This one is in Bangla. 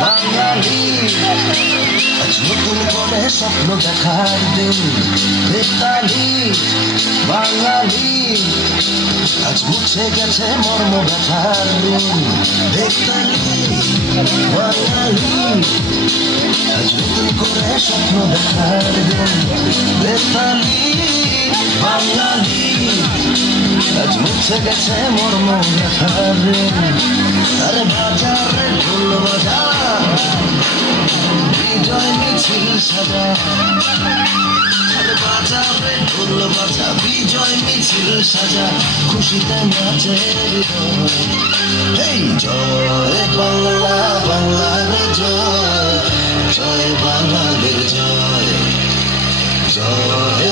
বাঙালি নতুন করে স্বপ্ন দেখার দিন বেকারি বাঙালি। আজ মুছে গেছে মর্ম ব্যথার দিন বেকারি বাঙালি। আজ নতুন করে স্বপ্ন দেখার দিন বেকারি বাঙালি। আজ মুছে গেছে মর্ম ব্যথার দিন আরে বাজারে ঢোল বাজা বিজয় মিছিল সাজা। আরে বাজারে ফুল বাজা বিজয় মিছিল সাজা, খুশিতে নাচে এই জয় বাংলা, বাংলার জয় জয় বাংলাদের জয়। জয়